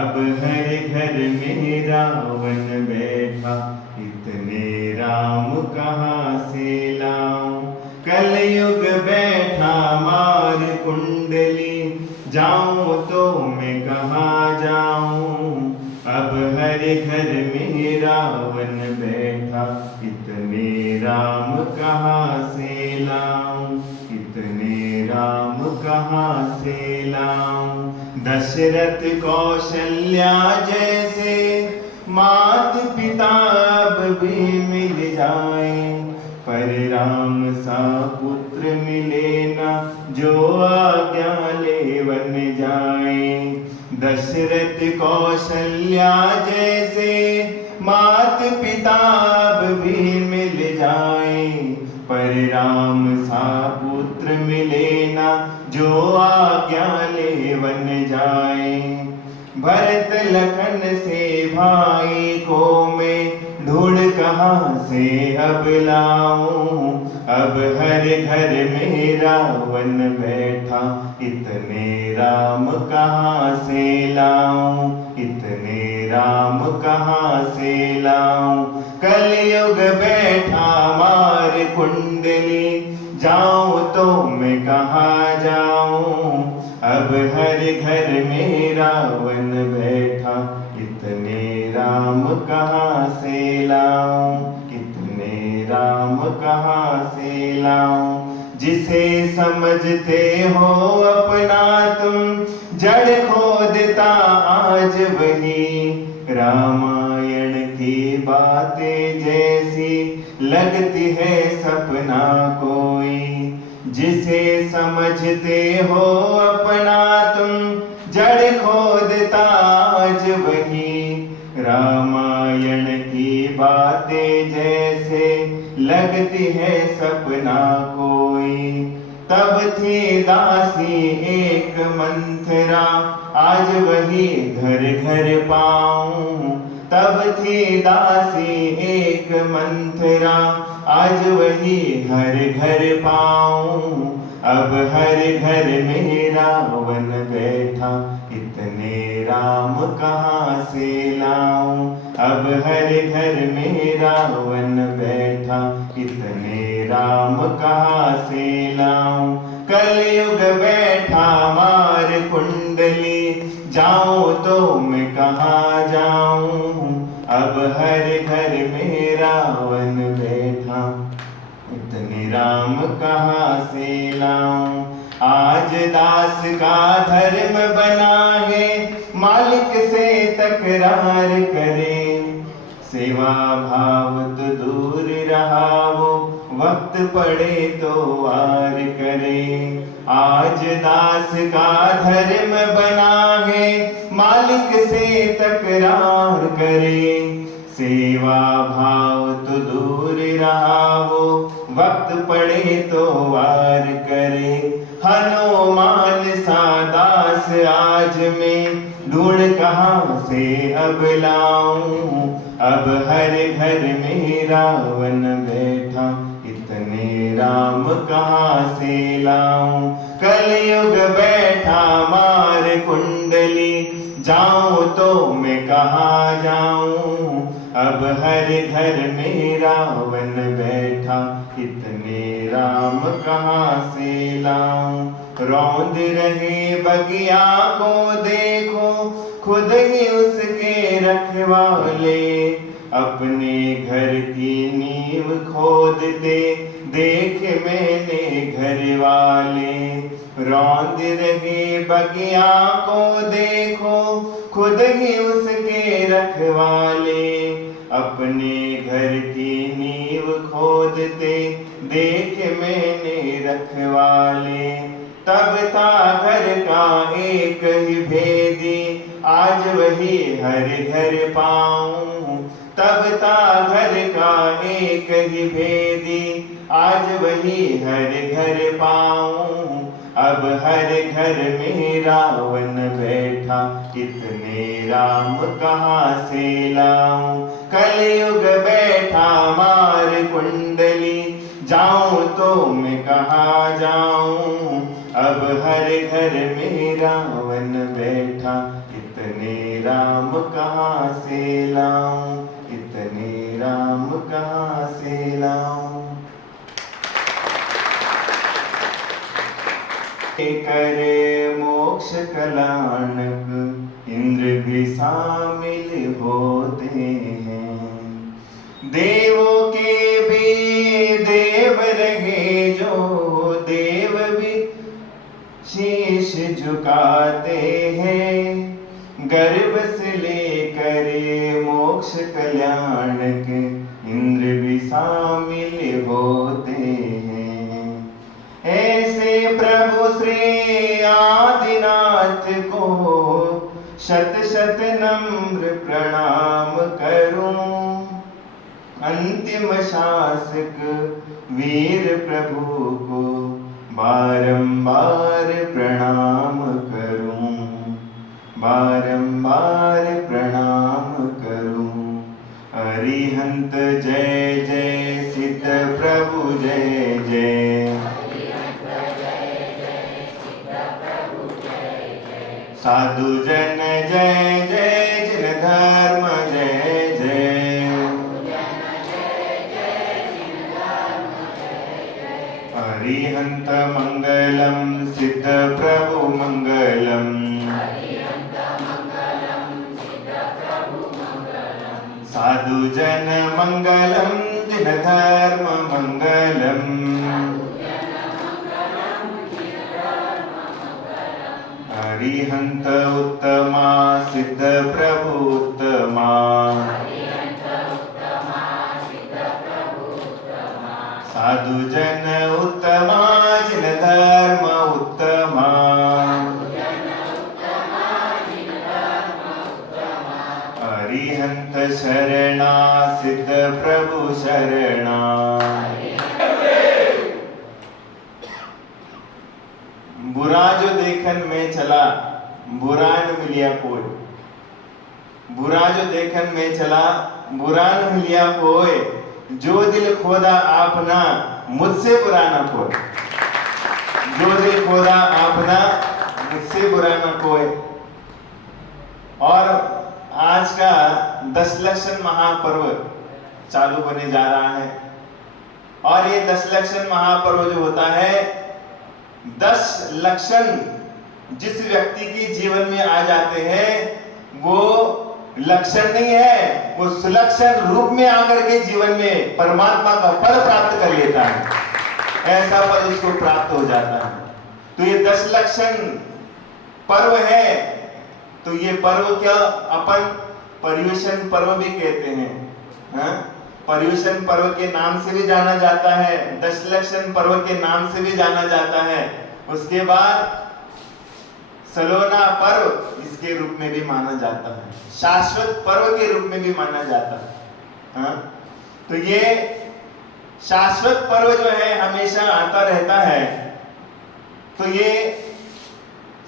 अब हर घर में रावण बैठा, इतने राम कहाँ से लाऊं। कलयुग बैठा मार कुंडली, जाऊं तो मैं कहाँ जाऊं। अब हर घर में रावण बैठा, इतने राम कहाँ से लाऊं। इतने राम कहाँ से लाऊं। दशरथ कौशल्या जैसे मात पिता अब भी मिल जाए, पर राम सा पुत्र मिले ना, जो आज्ञा ले बन जाए। दशरथ कौशल्या जैसे मात पिता अब भी मिल जाए, पर राम सा पुत्र मिले ना, जो आज्ञा ले बन जाए। भरत लखन से भाई को मैं ढूंढ कहाँ से अब लाऊं। अब हर घर में रावण बैठा, इतने राम कहाँ से लाऊं। इतने राम कहाँ से लाऊं। कलयुग बैठा मार कुंडली, जाऊं तो मैं कहाँ जाऊं। अब हर घर में रावण बैठा, इतने राम कहाँ से लाऊं। इतने राम कहाँ से लाऊं। जिसे समझते हो अपना तुम, जड़ खोदता आज वही। रामायण की बातें जैसी लगती है सपना कोई। जिसे समझते हो अपना तुम, जड़ खोदता आज वही। रामायण की बातें जैसे लगती है सपना कोई। तब थी दासी एक मंथरा, आज वही घर घर पाऊं। तब थी दासी एक मंथरा, आज वही हर घर पाऊं। अब हर घर में रावण बैठा, इतने राम कहाँ से लाऊं। अब हर घर में रावण बैठा, इतने राम कहाँ से लाऊं। कलयुग बैठा मार कुंडली, जाऊं तो मैं कहाँ जाऊं। अब हर घर में रावण बैठा, इतने राम कहाँ से लाऊं। आज दास का धर्म बना है, मालिक से तकरार करे। सेवा भाव तो दूर रहा वो, वक्त पड़े तो वार करे। आज दास का धर्म बना है, मालिक से तकरार करे। सेवा भाव तो दूर रहा वो, वक्त पड़े तो वार करे। हनुमान सा दास आज मैं ढूंढ कहाँ से अब लाऊं। अब हर घर में रावण बैठा, इतने राम कहाँ से लाऊं। कलयुग बैठा मार कुंडली, जाऊं तो मैं कहाँ जाऊं। अब हर घर में रावण बैठा, इतने राम कहाँ से लाऊं। रौंद रहे बगिया को देखो, खुद ही उसके रखवाले। अपने घर की नींव खोदते देखे मैंने घर वाले। रौंद रहे बगिया को देखो, खुद ही उसके रखवाले। अपने घर की नींव खोदते देखे मैंने रखवाले। तब था घर का एक ही भेदी, आज वही हर घर पाऊं। तब था घर का एक ही भेदी, आज वही हर घर पाऊं। अब हर घर में रावण बैठा, इतने राम कहाँ से लाऊं। कलयुग बैठा मार कुंडली, जाऊं तो मैं कहाँ जाऊं। अब हर घर में रावण बन बैठा, इतने राम कहाँ से लाऊं, इतने राम कहाँ से लाऊं। करे मोक्ष कलानक इंद्र भी शामिल होते हैं, देवों के भी देव रहे जो देव भी शीश झुकाते हैं, गर्भ से लेकर मोक्ष कल्याणक इंद्र भी शामिल होते हैं। ऐसे प्रभु श्री आदिनाथ को शत शत नम्र प्रणाम करूं, अंतिम शासक वीर प्रभु को बारंबार प्रणाम करूं, बारंबार प्रणाम करूं। अरिहंत जय जय, सिद्ध प्रभु जय जय, साधु जन जय जय, जिन धर्म जय जय, अरिहंत मंगलम, सिद्ध प्रभु मंगलम, साधु जन मंगलम, जिन धर्म मंगलम, अरिहंत उत्तमा, सिद्ध प्रभु उत्तमा, साधु जन उत्तमा, जिन धर्म उत्तमा, अरिहंत शरणा, सिद्ध प्रभु शरणा। बुरा जो देखन में चला, बुरा न मिलिया कोई, बुरा जो देखन में चला, बुरा न मिलिया कोई, जो दिल खोदा आपना, मुझसे बुरा न कोई, जो दिल खोदा आपना, मुझसे बुरा न कोई। और आज का 10 लक्षण महापर्व चालू होने जा रहा है, और ये 10 लक्षण महापर्व जो होता है, 10 लक्षण जिस व्यक्ति के जीवन में आ जाते हैं वो लक्षण नहीं है, वो सुलक्षण रूप में आकर के जीवन में परमात्मा का पद प्राप्त कर लेता है, ऐसा पद उसको प्राप्त हो जाता है। तो ये 10 लक्षण पर्व है। तो ये पर्व क्या अपन पर्युषण पर्व भी कहते हैं, पर्युषण पर्व के नाम से भी जाना जाता है, 10 लक्षण पर्व के नाम से भी जाना जाता है। उसके बाद सलोना पर्व इसके रूप में भी माना जाता है, शाश्वत पर्व के रूप में भी माना जाता है। तो ये शाश्वत पर्व जो है हमेशा आता रहता है। तो ये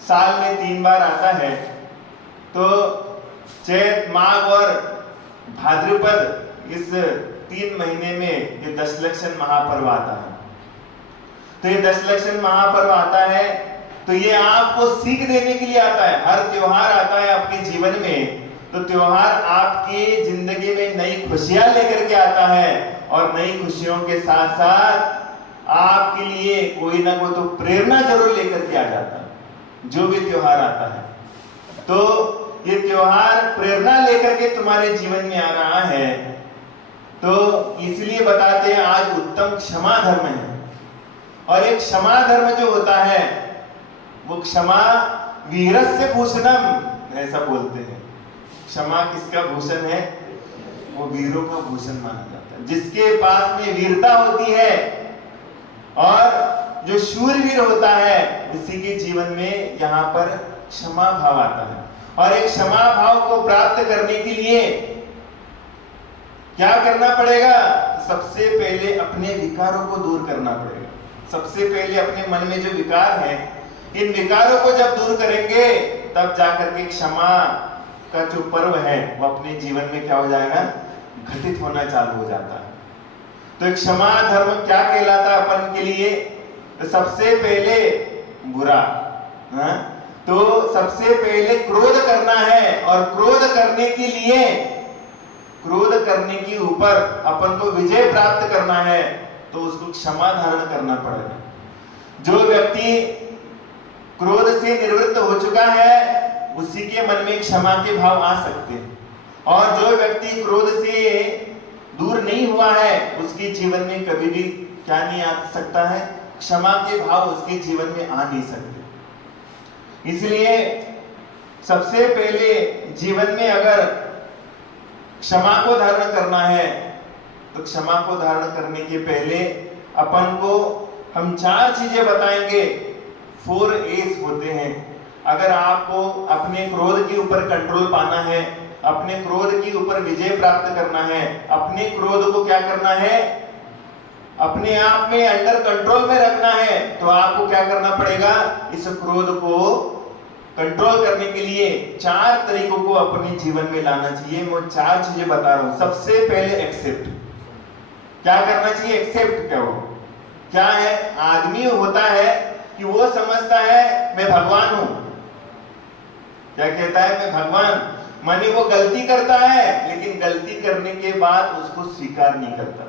साल में 3 बार आता है। तो चैत, माघ और भाद्रपद, इस 3 महीने में ये 10 लक्षण महापर्व आता है। तो ये 10 लक्षण महापर्व आता है, तो ये आपको सीख देने के लिए आता है। हर त्योहार आता है आपके जीवन में, तो त्योहार आपकी जिंदगी में नई खुशियां लेकर के आता है, और नई खुशियों के साथ साथ आपके लिए कोई ना कोई तो प्रेरणा जरूर लेकर के आ जाता है, जो भी त्योहार आता है। तो ये त्योहार प्रेरणा लेकर के तुम्हारे जीवन में आ रहा है। तो इसलिए बताते हैं आज उत्तम क्षमा धर्म है। और एक क्षमा धर्म जो होता है वो क्षमा वीरस्य भूषणम, ऐसा बोलते हैं। क्षमा किसका भूषण है? वो वीरों का भूषण माना जाता है। जिसके पास में वीरता होती है और जो शूरवीर होता है, उसी के जीवन में यहाँ पर क्षमा भाव आता है। और एक क्षमा भाव को प्राप्त करने के लिए क्या करना पड़ेगा? सबसे पहले अपने विकारों को दूर करना पड़ेगा। सबसे पहले अपने मन में जो विकार है, इन विकारों को जब दूर करेंगे तब जाकर के क्षमा का जो पर्व है वो अपने जीवन में क्या हो जाएगा? घटित होना चालू हो जाता है। तो क्षमा धर्म क्या कहलाता है अपन के लिए? तो सबसे पहले बुरा, तो सबसे पहले क्रोध करना है, और क्रोध करने के लिए, क्रोध करने के ऊपर अपन को विजय प्राप्त करना है, तो उसको क्षमा धारण करना पड़ेगा। जो व्यक्ति क्रोध से निवृत्त हो चुका है उसी के मन में क्षमा के भाव आ सकते हैं, और जो व्यक्ति क्रोध से दूर नहीं हुआ है उसके जीवन में कभी भी क्या नहीं आ सकता है, क्षमा के भाव उसके जीवन में आ नहीं सकते। इसलिए सबसे पहले जीवन में अगर क्षमा को धारण करना है तो क्षमा को धारण करने के पहले अपन को हम 4 चीजें बताएंगे। 4 A's होते हैं। अगर आपको अपने क्रोध के ऊपर कंट्रोल पाना है, अपने क्रोध के ऊपर विजय प्राप्त करना है, अपने क्रोध को क्या करना है, अपने आप में अंडर कंट्रोल में रखना है, तो आपको क्या करना पड़ेगा, इस क्रोध को कंट्रोल करने के लिए 4 तरीकों को अपने जीवन में लाना चाहिए। मैं 4 चीजें बता रहा हूं। सबसे पहले एक्सेप्ट। क्या करना चाहिए? एक्सेप्ट। क्या है? आदमी होता है कि वो समझता है मैं भगवान हूं। क्या कहता है? मैं भगवान। माने वो गलती करता है लेकिन गलती करने के बाद उसको स्वीकार नहीं करता।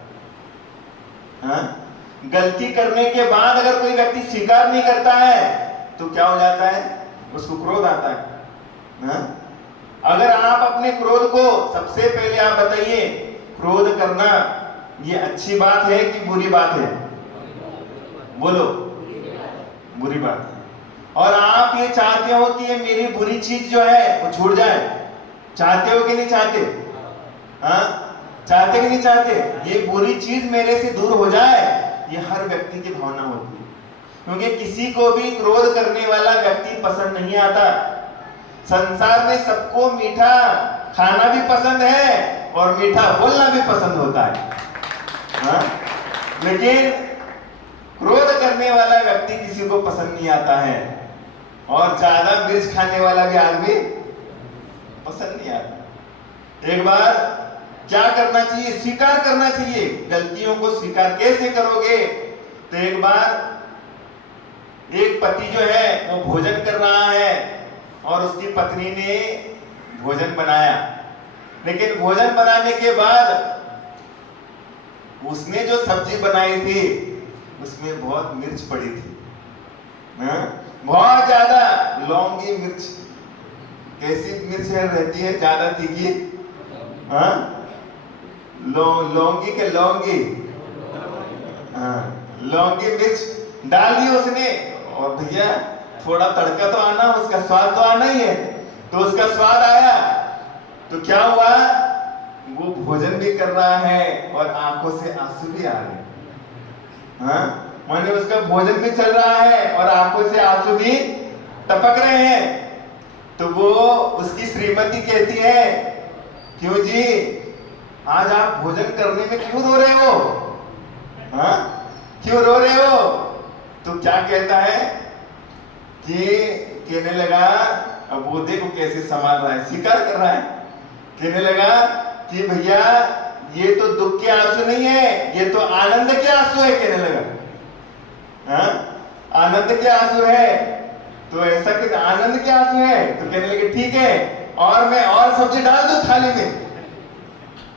गलती करने के बाद अगर कोई व्यक्ति स्वीकार नहीं करता है तो क्या हो जाता है? उसको क्रोध आता है। अगर आप अपने क्रोध को, सबसे पहले आप बताइए, क्रोध करना ये अच्छी बात है कि बुरी बात है? बोलो। बुरी बात है। और आप ये चाहते हो कि ये मेरी बुरी चीज जो है वो छूट जाए, चाहते हो कि नहीं चाहते? चाहते कि नहीं चाहते? ये बुरी चीज मेरे से दूर हो जाए, ये हर व्यक्ति की भावना होती है, क्योंकि किसी को भी क्रोध करने वाला व्यक्ति पसंद नहीं आता। संसार में सबको मीठा खाना भी पसंद है और मीठा बोलना भी पसंद होता है। लेकिन क्रोध करने वाला व्यक्ति किसी को पसंद नहीं आता है, और ज्यादा मिर्च खाने वाला भी आदमी पसंद नहीं आता। एक बार क्या करना चाहिए? स्वीकार करना चाहिए। गलतियों को स्वीकार कैसे करोगे? तो एक बार एक पति जो है वो भोजन कर रहा है और उसकी पत्नी ने भोजन बनाया, लेकिन भोजन बनाने के बाद उसने जो सब्जी बनाई थी उसमें बहुत मिर्च पड़ी थी, बहुत ज्यादा लौंगी मिर्च। कैसी मिर्च रहती है? ज्यादा तीखी। लौंगी के लौंगी, लौंगी मिर्च डाल दी उसने, और भैया थोड़ा तड़का तो आना, उसका स्वाद तो आना ही है। तो उसका स्वाद आया तो क्या हुआ, वो भोजन भी कर रहा है और आंखों से आंसू भी आ रहे। माने उसका भोजन भी चल रहा है और आंखों से आंसू भी टपक रहे हैं। तो वो उसकी श्रीमती कहती है, क्यों जी, आज आप भोजन करने में क्यों रो रहे हो? क्यों रो रहे हो? तो क्या कहता है कि कहने लगा, अब वो देखो कैसे संभाल रहा है, स्वीकार कर रहा है। कहने लगा कि भैया ये तो दुख के आंसू नहीं है, ये तो आनंद के आंसू है। कहने लगा आनंद के आंसू है। तो ऐसा कि आनंद के आंसू है? तो कहने लगे ठीक है, और मैं और सब्जी डाल दूं थाली में?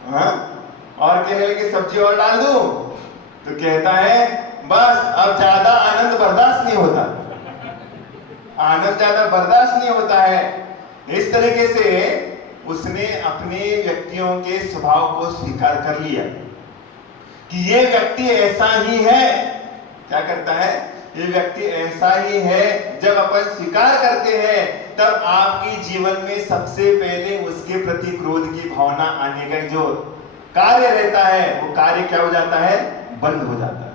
और कहने लगे सब्जी और डाल दूं? तो कहता है बस अब ज्यादा आनंद बर्दाश्त नहीं होता, आनंद ज्यादा बर्दाश्त नहीं होता है। इस तरीके से उसने अपने व्यक्तियों के स्वभाव को स्वीकार कर लिया कि ये व्यक्ति ऐसा ही है। क्या करता है? ये व्यक्ति ऐसा ही है। जब अपन स्वीकार करते हैं तब आपके जीवन में सबसे पहले उसके प्रति क्रोध की भावना आने का जो कार्य रहता है वो कार्य क्या हो जाता है? बंद हो जाता है।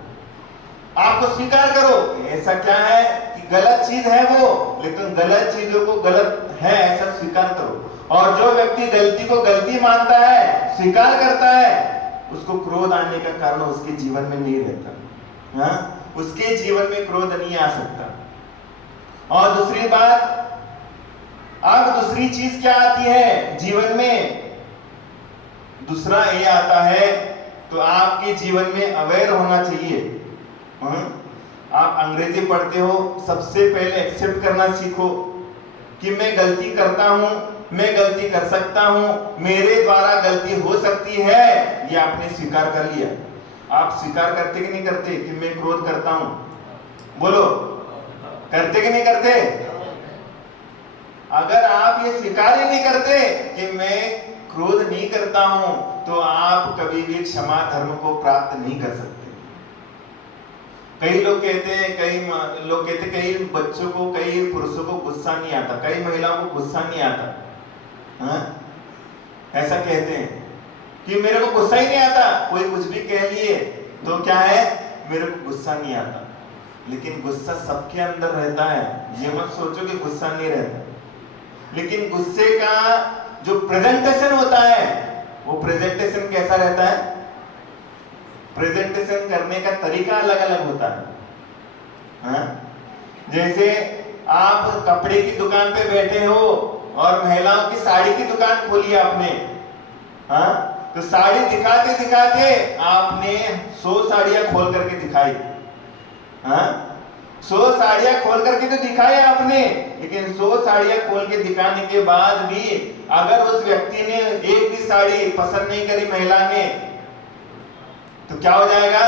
आपको स्वीकार करो ऐसा क्या है कि गलत चीज है वो, लेकिन गलत चीजों को गलत है ऐसा स्वीकार करो। और जो व्यक्ति गलती को गलती मानता है, स्वीकार करता है, उसको क्रोध आने का कारण उसके जीवन में नहीं रहता। उसके जीवन में क्रोध नहीं आ सकता। और दूसरी बात, अब दूसरी चीज क्या आती है जीवन में? दूसरा ये आता है, तो आपके जीवन में अवेयर होना चाहिए। आप अंग्रेजी पढ़ते हो, सबसे पहले एक्सेप्ट करना सीखो। कि मैं गलती करता हूं, मैं गलती कर सकता हूं, मेरे द्वारा गलती हो सकती है, ये आपने स्वीकार कर लिया। आप स्वीकार करते कि नहीं करते कि मैं क्रोध करता हूं? बोलो, करते कि नहीं करते? अगर आप ये स्वीकार ही नहीं करते कि मैं क्रोध नहीं करता हूं, तो आप कभी भी क्षमा धर्म को प्राप्त नहीं कर सकते। कई लोग कहते हैं, कई बच्चों को, कई पुरुषों को गुस्सा नहीं आता, कई महिलाओं को गुस्सा नहीं आता। हाँ? ऐसा कहते हैं कि मेरे को गुस्सा ही नहीं आता, कोई कुछ भी कह लिए तो क्या है, मेरे को गुस्सा नहीं आता। लेकिन गुस्सा सबके अंदर रहता है, ये मत सोचो कि गुस्सा नहीं रहता। लेकिन गुस्से का जो प्रेजेंटेशन होता है, वो प्रेजेंटेशन कैसा रहता है? प्रेजेंटेशन करने का तरीका अलग अलग होता है। हाँ? जैसे आप कपड़े की दुकान पे बैठे हो और महिलाओं की साड़ी की दुकान खोली आपने, हाँ? तो साड़ी दिखाते दिखाते आपने 100 साड़ियां खोल करके दिखाई, हाँ? 100 साड़ियां खोल करके तो दिखाई आपने, लेकिन 100 साड़ियां खोल के दिखाने के बाद भी अगर उस व्यक्ति ने एक भी साड़ी पसंद नहीं करी महिला ने, तो क्या हो जाएगा?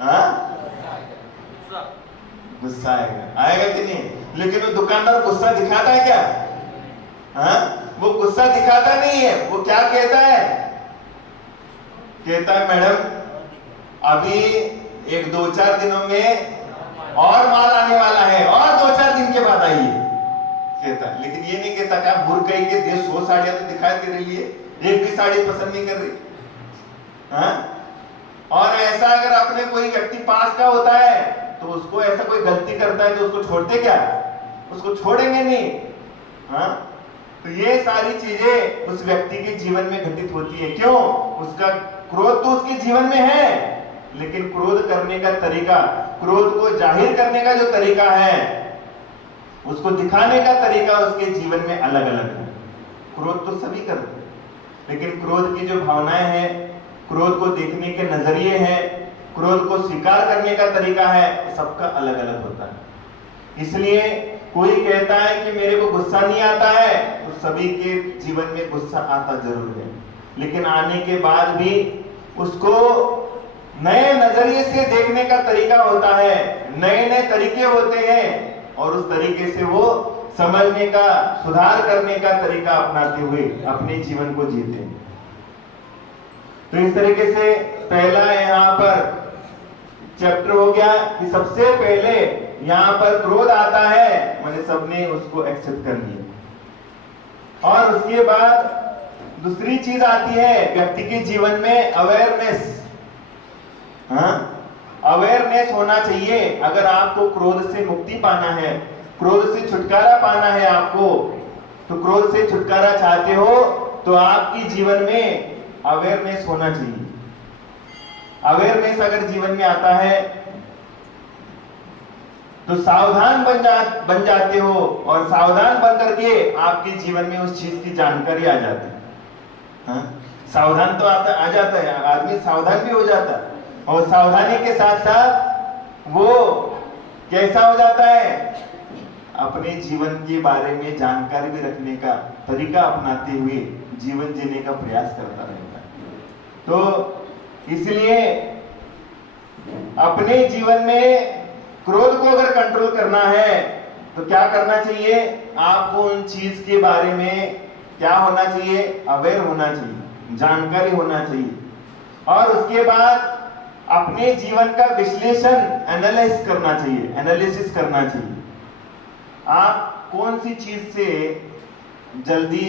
हाँ? गुस्सा आएगा कि नहीं? लेकिन वो दुकानदार गुस्सा दिखाता है क्या? हाँ? वो गुस्सा दिखाता नहीं है। वो क्या कहता है? कहता है मैडम अभी 1-2-4 दिनों में और माल आने वाला है, और 2-4 दिन के बाद आइए, कहता है। लेकिन ये नहीं कहता क्या मुर्गी के 100 साड़ियां तो दिखाई दे रही है, एक भी साड़ी पसंद नहीं कर रही। हाँ? और ऐसा अगर अपने कोई व्यक्ति पास का होता है तो उसको ऐसा कोई गलती करता है तो उसको छोड़ते क्या? उसको छोड़ेंगे नहीं। हाँ? तो ये सारी चीजें उस व्यक्ति के जीवन में घटित होती है। क्यों? उसका क्रोध तो उसके जीवन में है, लेकिन क्रोध करने का तरीका, क्रोध को जाहिर करने का जो तरीका है, उसको दिखाने का तरीका उसके जीवन में अलग अलग है। क्रोध तो सभी करते हैं, लेकिन क्रोध की जो भावनाएं हैं, क्रोध को देखने के नजरिए हैं, क्रोध को स्वीकार करने का तरीका है, सबका अलग अलग होता है। इसलिए कोई कहता है कि मेरे को गुस्सा नहीं आता है, तो सभी के जीवन में गुस्सा आता जरूर है, लेकिन आने के बाद भी उसको नए नजरिए से देखने का तरीका होता है, नए नए तरीके होते हैं, और उस तरीके से वो समझने का, सुधार करने का तरीका अपनाते हुए अपने जीवन को जीते हैं। तो इस तरीके से पहला यहाँ पर चैप्टर हो गया कि सबसे पहले यहाँ पर क्रोध आता है, मैंने सबने उसको एक्सेप्ट कर लिया। और उसके बाद दूसरी चीज आती है व्यक्ति के जीवन में अवेयरनेस। हाँ? अवेयरनेस होना चाहिए। अगर आपको क्रोध से मुक्ति पाना है, क्रोध से छुटकारा पाना है आपको, तो क्रोध से छुटकारा चाहते हो तो आपकी जीवन में अवेयरनेस होना चाहिए। अवेयरनेस अगर जीवन में आता है तो सावधान बन जाते हो, और सावधान बन करके आपके जीवन में उस चीज की जानकारी आ जाती है। हाँ? सावधान तो आ जाता है, आदमी सावधान भी हो जाता है, और सावधानी के साथ साथ वो कैसा हो जाता है, अपने जीवन के बारे में जानकारी भी रखने का तरीका अपनाते हुए जीवन जीने का प्रयास करता रहता है। तो इसलिए अपने जीवन में क्रोध को अगर कंट्रोल करना है तो क्या करना चाहिए? आपको उन चीज के बारे में क्या होना चाहिए? अवेयर होना चाहिए, जानकारी होना चाहिए, और उसके बाद अपने जीवन का विश्लेषण, एनालिसिस करना चाहिए। आप कौन सी चीज से जल्दी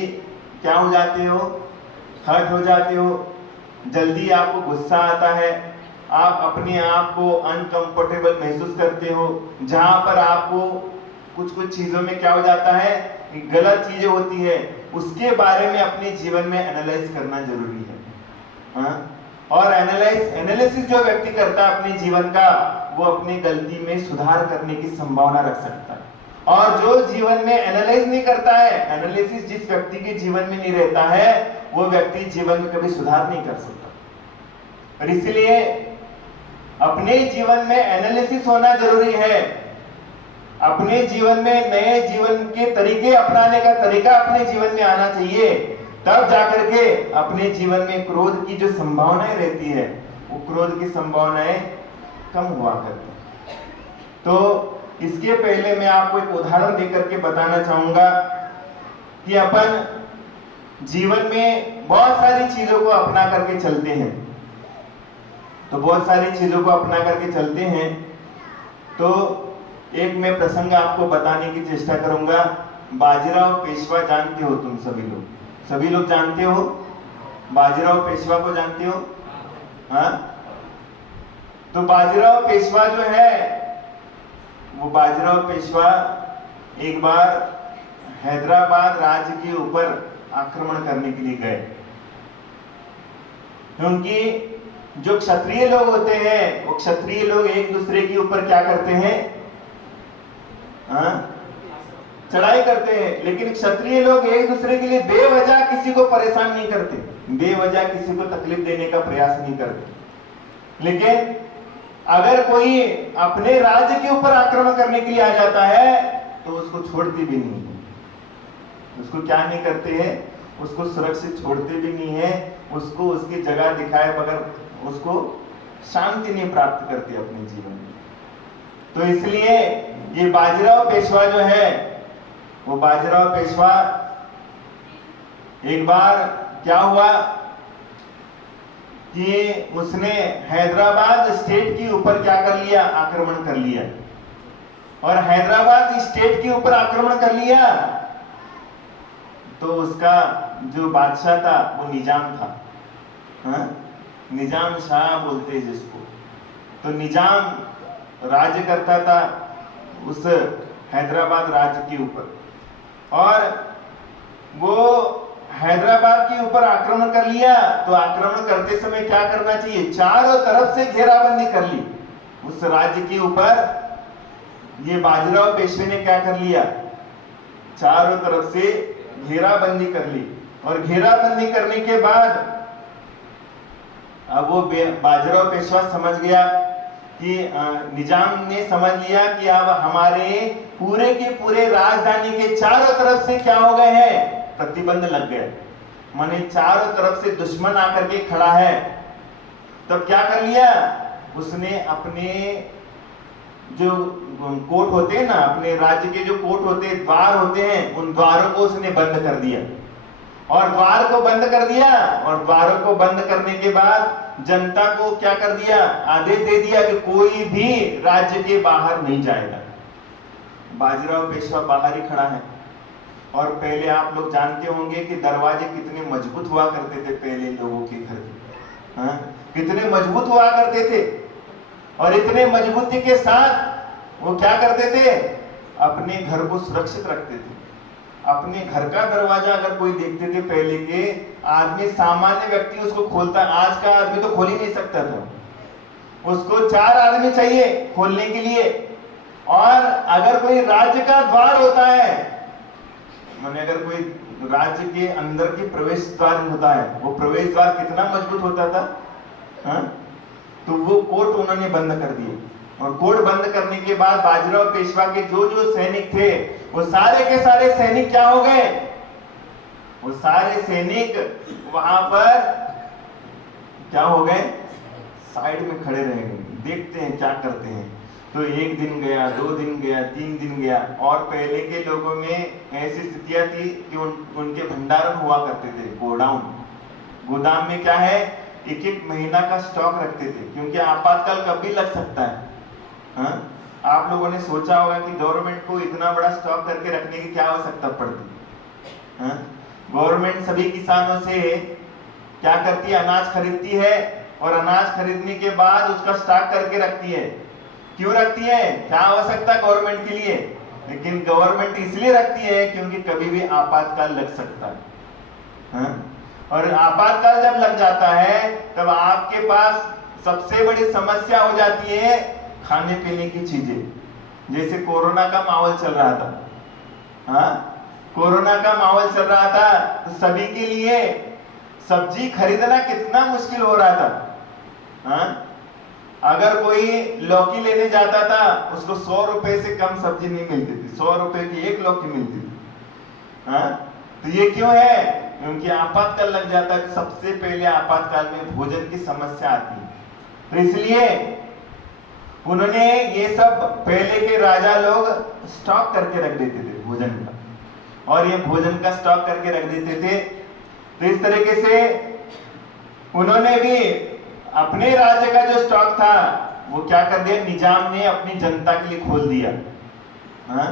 क्या हो जाते हो? हर्ट हो जाते हो, जल्दी आपको गुस्सा आता है, आप अपने आप को अनकंफर्टेबल महसूस करते हो, जहां पर आपको कुछ चीजों में क्या हो जाता है, गलत चीजें होती है, उसके बारे में अपने जीवन में एनालाइज करना जरूरी है। हाँ? और एनालिसिस जो व्यक्ति करता है अपने जीवन का, वो अपनी गलती में सुधार करने की संभावना रख सकता है। और जो जीवन में एनालाइज नहीं करता है, एनालिसिस जिस व्यक्ति के जीवन में नहीं रहता है, वो व्यक्ति जीवन में कभी सुधार नहीं कर सकता। और इसलिए अपने जीवन में एनालिसिस होना जरूरी है। अपने जीवन में नए जीवन के तरीके अपनाने का तरीका अपने जीवन में आना चाहिए, तब जाकर के अपने जीवन में क्रोध की जो संभावनाएं रहती है वो क्रोध की संभावनाएं कम हुआ करती है। तो इसके पहले मैं आपको एक उदाहरण देकर के बताना चाहूंगा कि अपन जीवन में बहुत सारी चीजों को अपना करके चलते हैं, तो बहुत सारी चीजों को अपना करके चलते हैं। तो एक मैं प्रसंग आपको बताने की चेष्टा करूंगा। बाजीराव पेशवा जानते हो तुम सभी लोग जानते हो बाजीराव पेशवा को जानते हो? हाँ, तो बाजीराव पेशवा जो है वो बाजीराव पेशवा एक बार हैदराबाद राज्य के ऊपर आक्रमण करने के लिए गए, क्योंकि जो क्षत्रिय लोग होते हैं वो क्षत्रिय लोग एक दूसरे के ऊपर क्या करते हैं? चढ़ाई करते हैं। लेकिन क्षत्रिय लोग एक दूसरे के लिए बेवजह किसी को परेशान नहीं करते, बेवजह किसी को तकलीफ देने का प्रयास नहीं करते। लेकिन अगर कोई अपने राज्य के ऊपर आक्रमण करने के लिए आ जाता है तो उसको छोड़ते भी नहीं है, उसको क्या नहीं करते हैं? उसको सुरक्षित छोड़ते भी नहीं है, उसको उसकी जगह दिखाए बगैर उसको शांति नहीं प्राप्त करते अपने जीवन में। तो इसलिए ये बाजीराव पेशवा जो है वो बाजीराव पेशवा एक बार क्या हुआ कि उसने हैदराबाद स्टेट के ऊपर क्या कर लिया? आक्रमण कर लिया। और हैदराबाद स्टेट के ऊपर आक्रमण कर लिया तो उसका जो बादशाह था वो निजाम था, हाँ? निजाम शाह बोलते हैं जिसको, तो निजाम राज्य करता था उस हैदराबाद राज्य के ऊपर। और वो हैदराबाद के ऊपर आक्रमण कर लिया तो आक्रमण करते समय क्या करना चाहिए? चारों तरफ से घेराबंदी कर ली उस राज्य के ऊपर। ये बाजीराव पेशवे ने क्या कर लिया? चारों तरफ से घेराबंदी कर ली। और घेराबंदी करने के बाद अब वो बाजीराव पेशवा समझ गया कि निजाम ने समझ लिया कि अब हमारे पूरे के पूरे राजधानी के चारों तरफ से क्या हो गए हैं? प्रतिबंध लग गए, माने चारों तरफ से दुश्मन आकर के खड़ा है। तब क्या कर लिया उसने? अपने जो कोर्ट होते हैं ना, अपने राज्य के जो कोर्ट होते हैं, द्वार होते हैं, उन द्वारों को उसने बंद कर दिया। और द्वार को बंद कर दिया और द्वारों को बंद करने के बाद जनता को क्या कर दिया? आदेश दे दिया कि कोई भी राज्य के बाहर नहीं जाएगा। बाजीराव पेशवा बाहर ही खड़ा है। और पहले आप लोग जानते होंगे कि दरवाजे कितने मजबूत हुआ करते थे पहले लोगों के घर के, हाँ? कितने मजबूत हुआ करते थे। और इतने मजबूती के साथ वो क्या करते थे? अपने घर को सुरक्षित रखते थे। अपने घर का दरवाजा अगर कोई देखते थे पहले के आदमी, सामान्य व्यक्ति उसको खोलता, आज का आदमी तो खोल ही नहीं सकता था, उसको 4 आदमी चाहिए खोलने के लिए। और अगर कोई राज्य का द्वार होता है, माने अगर कोई राज्य के अंदर के प्रवेश द्वार होता है, वो प्रवेश द्वार कितना मजबूत होता था, हाँ? तो वो कोर्ट उन्होंने बंद कर दिए। और कोर्ट बंद करने के बाद बाजीराव पेशवा के जो जो सैनिक थे वो सारे के सारे सैनिक क्या हो गए? वो सारे सैनिक वहां पर क्या हो गए? साइड में खड़े रह गए, देखते हैं क्या करते हैं। तो 1 दिन गया, 2 दिन गया, 3 दिन गया। और पहले के लोगों में ऐसी स्थितियां थी कि उनके भंडारण हुआ करते थे, गोडाउन, गोदाम में क्या है? 1-1 महीना का स्टॉक रखते थे, क्योंकि आपातकाल कभी लग सकता है, हाँ? आप लोगों ने सोचा होगा कि गवर्नमेंट को इतना बड़ा स्टॉक करके रखने की क्या आवश्यकता पड़ती, हाँ? गवर्नमेंट सभी किसानों से क्या करती है? अनाज खरीदती है। और अनाज खरीदने के बाद उसका स्टॉक करके रखती है। क्यों रखती है? क्या आवश्यकता गवर्नमेंट के लिए? लेकिन गवर्नमेंट इसलिए रखती है क्योंकि कभी भी आपातकाल लग सकता है, हाँ? और आपातकाल जब लग जाता है तब आपके पास सबसे बड़ी समस्या हो जाती है खाने पीने की चीजें। जैसे कोरोना का माहौल चल रहा था, हाँ? कोरोना का माहौल चल रहा था तो सभी के लिए सब्जी खरीदना कितना मुश्किल हो रहा था, हाँ? अगर कोई लौकी लेने जाता था उसको 100 रुपए से कम सब्जी नहीं मिलती थी, 100 रुपए की एक लौकी मिलती थी। हाँ, तो ये क्यों है? क्योंकि आपातकाल लग जाता है, सबसे पहले आपातकाल में भोजन की समस्या आती है। तो इसलिए उन्होंने ये सब पहले के राजा लोग स्टॉक करके रख देते थे भोजन का, और ये भोजन का स्टॉक करके रख देते थे। तो इस तरीके से उन्होंने भी अपने राज्य का जो स्टॉक था वो क्या कर दिया, निजाम ने अपनी जनता के लिए खोल दिया। हाँ?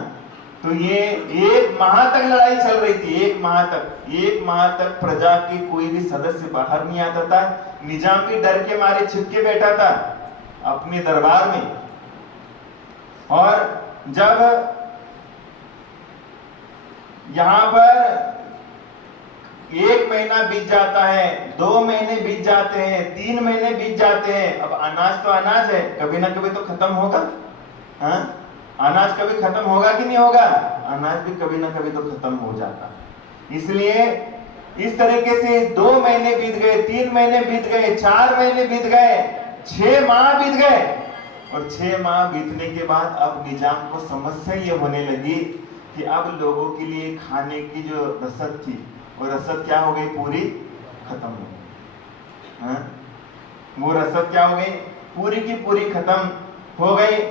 तो ये 1 माह तक लड़ाई चल रही थी, 1 माह तक प्रजा के कोई भी सदस्य बाहर नहीं आता था। निजाम भी डर के मारे छिप के बैठा था अपने दरबार में। और जब यहां पर 1 महीना बीत जाता है, 2 महीने बीत जाते हैं, 3 महीने बीत जाते हैं, अब अनाज तो अनाज है, कभी ना कभी तो खत्म होगा। हाँ? अनाज कभी खत्म होगा कि नहीं होगा? अनाज भी कभी ना कभी तो खत्म हो जाता। इसलिए इस तरीके से 2 महीने बीत गए, 3 महीने बीत गए, 4 महीने बीत गए, 6 माह बीत गए। और 6 माह बीतने के बाद अब निजाम को समस्या ये होने लगी कि अब लोगों के लिए खाने की जो रसद थी, वो रसद क्या हो गई, पूरी खत्म हो गई। हाँ? वो रसद क्या हो गई, पूरी की पूरी खत्म हो गई।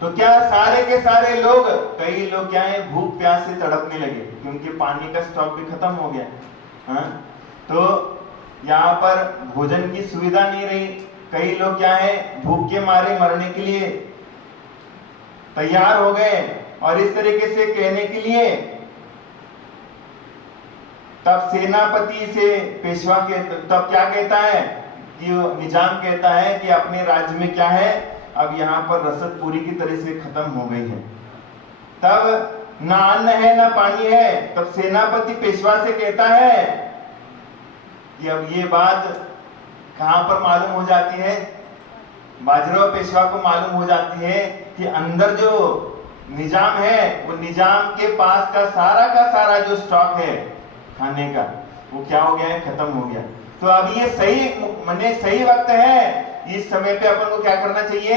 तो क्या सारे के सारे लोग, कई लोग क्या है, भूख प्यास से तड़पने लगे क्योंकि पानी का स्टॉक भी खत्म हो गया। हाँ? तो यहाँ पर भोजन की सुविधा नहीं रही, कई लोग क्या है, भूख के मारे मरने के लिए तैयार हो गए। और इस तरीके से कहने के लिए तब सेनापति से पेशवा के तब क्या कहता है कि निजाम कहता है कि अपने राज्य में क्या है, अब यहाँ पर रसद पूरी की तरह से खत्म हो गई है। तब ना अन्न है ना पानी है। तब सेनापति पेशवा से कहता है कि अब ये बात कहां पर मालूम हो जाती है, बाजीराव पेशवा को मालूम हो जाती है कि अंदर जो निजाम है, वो निजाम के पास का सारा जो स्टॉक है खाने का, वो क्या हो गया है, खत्म हो गया। तो अब ये सही वक्त है, इस समय पे अपन को क्या करना चाहिए,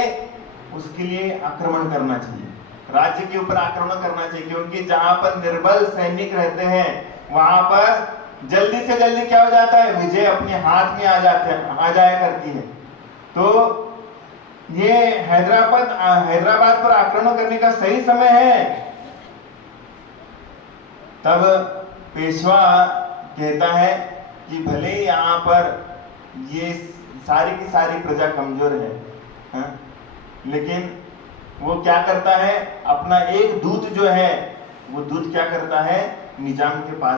उसके लिए आक्रमण करना चाहिए, राज्य के ऊपर आक्रमण करना चाहिए। क्योंकि जहां पर निर्बल सैनिक रहते हैं वहां पर जल्दी से जल्दी क्या हो जाता है, विजय अपने हाथ में आ जाया करती है। तो ये हैदराबाद पर आक्रमण करने का सही समय है। तब पेशवा कहता है कि भले ही यहाँ पर ये सारी की सारी प्रजा कमजोर है, हाँ? लेकिन वो क्या करता है, अपना एक दूत जो है, वो दूत क्या करता है, निजाम के पास